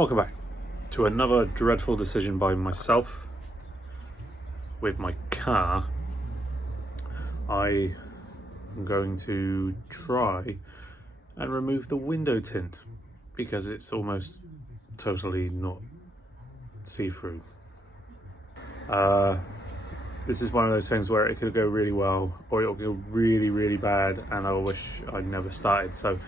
Welcome back to another dreadful decision by myself with my car. I am going to try and remove the window tint because it's almost totally not see-through. This is one of those things where it could go really well or it'll go really, really bad, and I wish I'd never started. So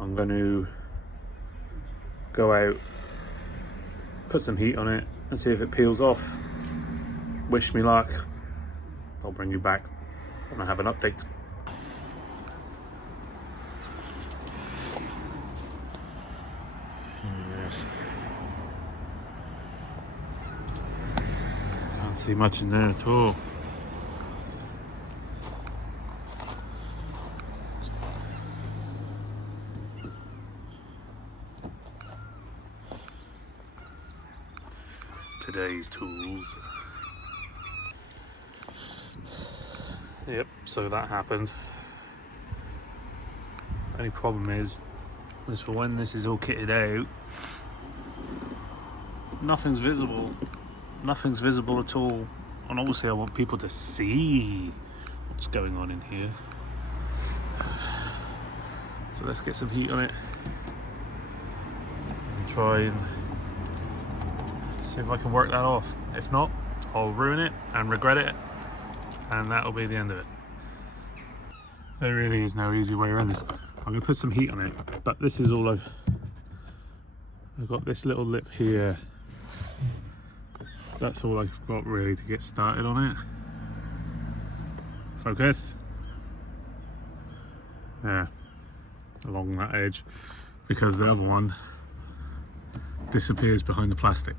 I'm going to go out, put some heat on it and see if it peels off. Wish me luck. I'll bring you back when I have an update. Yes. Can't see much in there at all. Today's tools. Yep, so that happened. Only problem is for when this is all kitted out, nothing's visible. Nothing's visible at all. And obviously I want people to see what's going on in here. So let's get some heat on it and try and see if I can work that off. If not, I'll ruin it and regret it, and that'll be the end of it. There really is no easy way around this. I'm going to put some heat on it, but this is all I've got. This little lip here, that's all I've got really to get started on it. Focus. Yeah, along that edge, because the other one disappears behind the plastic.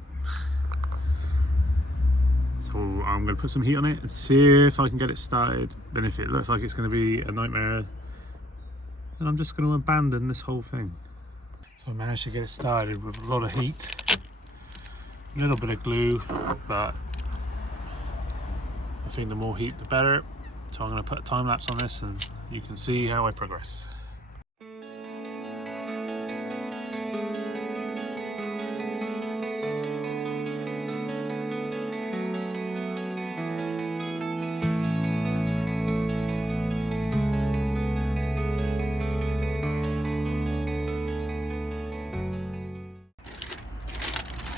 So I'm going to put some heat on it and see if I can get it started. And if it looks like it's going to be a nightmare, then I'm just going to abandon this whole thing. So I managed to get it started with a lot of heat, a little bit of glue, but I think the more heat the better. So I'm going to put a time lapse on this and you can see how I progress.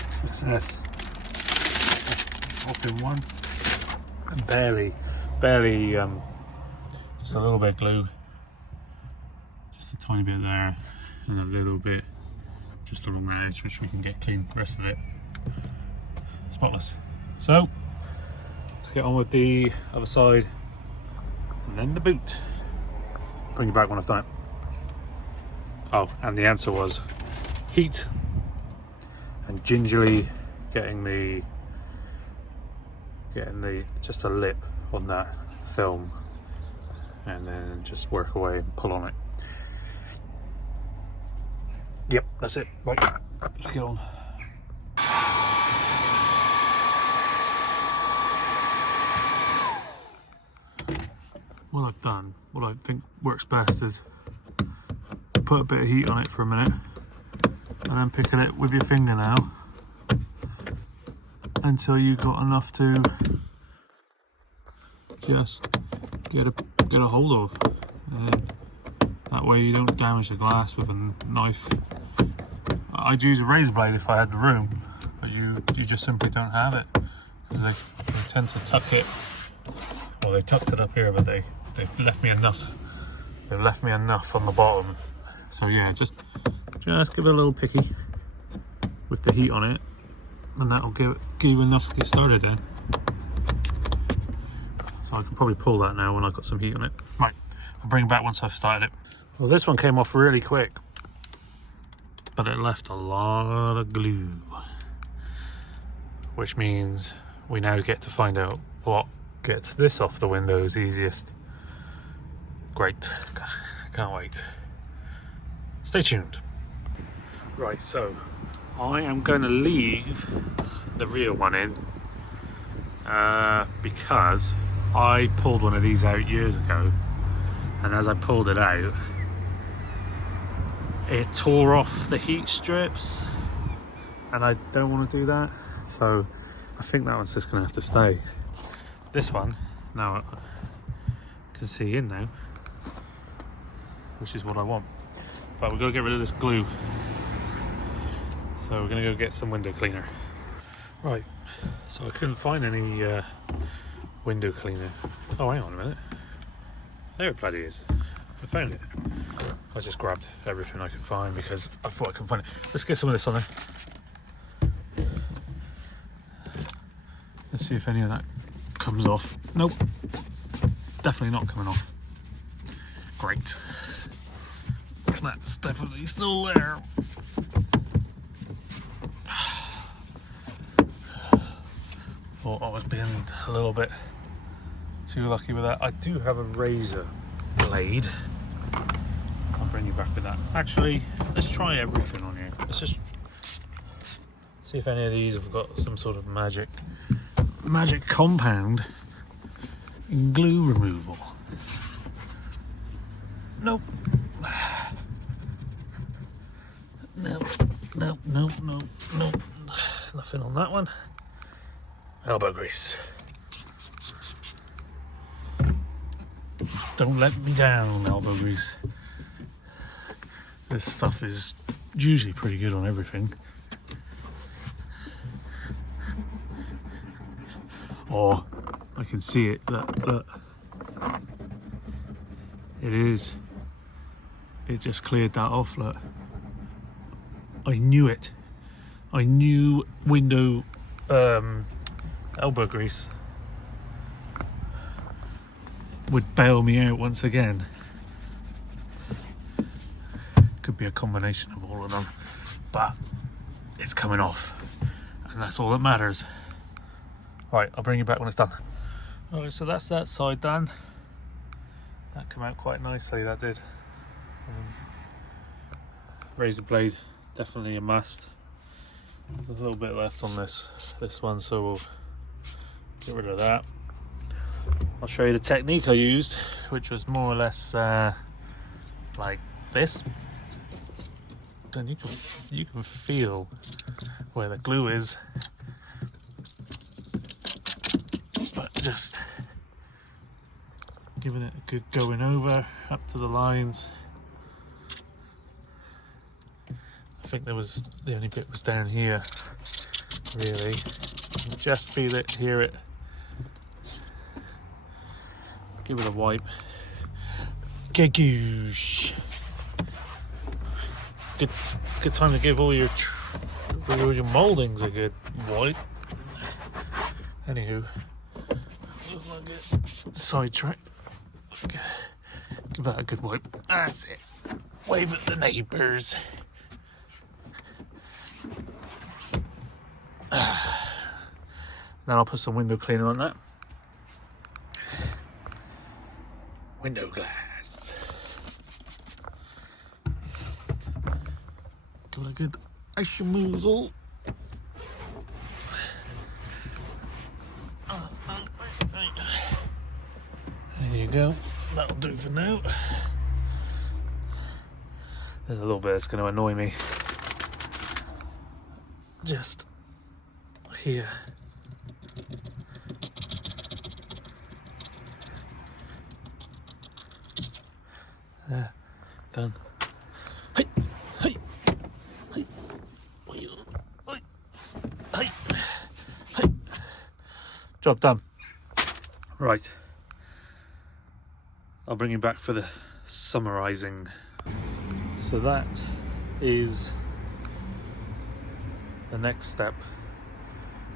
Success. Off in one. Barely, just a little bit of glue, just a tiny bit there, and a little bit just along that edge, which we can get clean. The rest of it spotless. So let's get on with the other side and then the boot. Bring you back when I've done it. Oh, and the answer was heat and gingerly getting the just a lip on that film, and then just work away and pull on it. Yep, that's it. Right, let's get on. What I've done, what I think works best is put a bit of heat on it for a minute and then picking it with your fingernail until you've got enough to just get a hold of, and that way you don't damage the glass with a knife. I'd use a razor blade if I had the room, but you just simply don't have it, because they tend to tuck it. Well, they tucked it up here, but they've left me enough. They've left me enough on the bottom. So yeah, just give it a little picky with the heat on it, and that'll give you enough to get started in. So I can probably pull that now when I've got some heat on it. Right, I'll bring it back once I've started it. Well, this one came off really quick, but it left a lot of glue, which means we now get to find out what gets this off the windows easiest. Great, can't wait. Stay tuned. Right, so I am going to leave the rear one in because I pulled one of these out years ago, and as I pulled it out, it tore off the heat strips and I don't want to do that, so I think that one's just gonna have to stay. This one, now I can see in now, which is what I want, but we've got to get rid of this glue, so we're gonna go get some window cleaner. Right, so I couldn't find any window cleaner. Oh, hang on a minute, there it bloody is. I found it. I just grabbed everything I could find because I thought I couldn't find it. Let's get some of this on there. Let's see if any of that comes off. Nope, definitely not coming off. Great, that's definitely still there. Thought I was being a little bit too lucky with that. I do have a razor blade. I'll bring you back with that. Actually, let's try everything on here. Let's just see if any of these have got some sort of magic compound in glue removal. Nope. Nope. Nothing on that one. Elbow grease. Don't let me down, elbow grease. This stuff is usually pretty good on everything. Oh, I can see it. Look. It is. It just cleared that off, look. I knew it. I knew window elbow grease would bail me out once again. Could be a combination of all of them, but it's coming off, and that's all that matters. Right, I'll bring you back when it's done. Alright, so that's that side done. That came out quite nicely, that did. Razor blade, definitely a must. There's a little bit left on this one, so we'll get rid of that. I'll show you the technique I used, which was more or less like this. Then you can feel where the glue is, but just giving it a good going over up to the lines. I think the only bit was down here, really. You can just feel it, hear it. Give it a wipe. Gagoosh. Good time to give all your moldings a good wipe. Anywho, let's not get sidetracked. Give that a good wipe. That's it. Wave at the neighbours. Then I'll put some window cleaner on that. Window glass. Give it a good schmoozle. There you go. That'll do for now. There's a little bit that's going to annoy me. Just here. There, done. Hey, hey, hey, hey, hey. Job done. Right. I'll bring you back for the summarizing. So that is the next step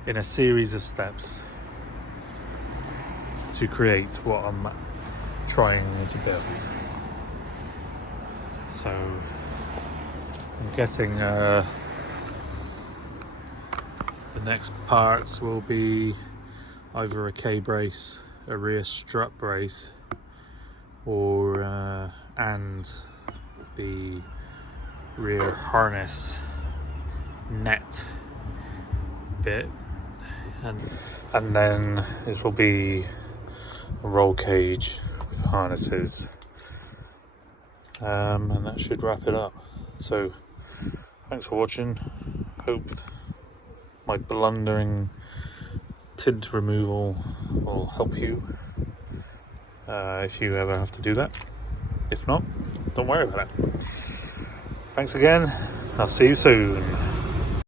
in a series of steps to create what I'm trying to build. So I'm guessing the next parts will be either a K-brace, a rear strut brace, or and the rear harness net bit, and then it will be a roll cage with harnesses, and that should wrap it up. So thanks for watching. Hope my blundering tint removal will help you if you ever have to do that. If not, don't worry about it. Thanks again. I'll see you soon.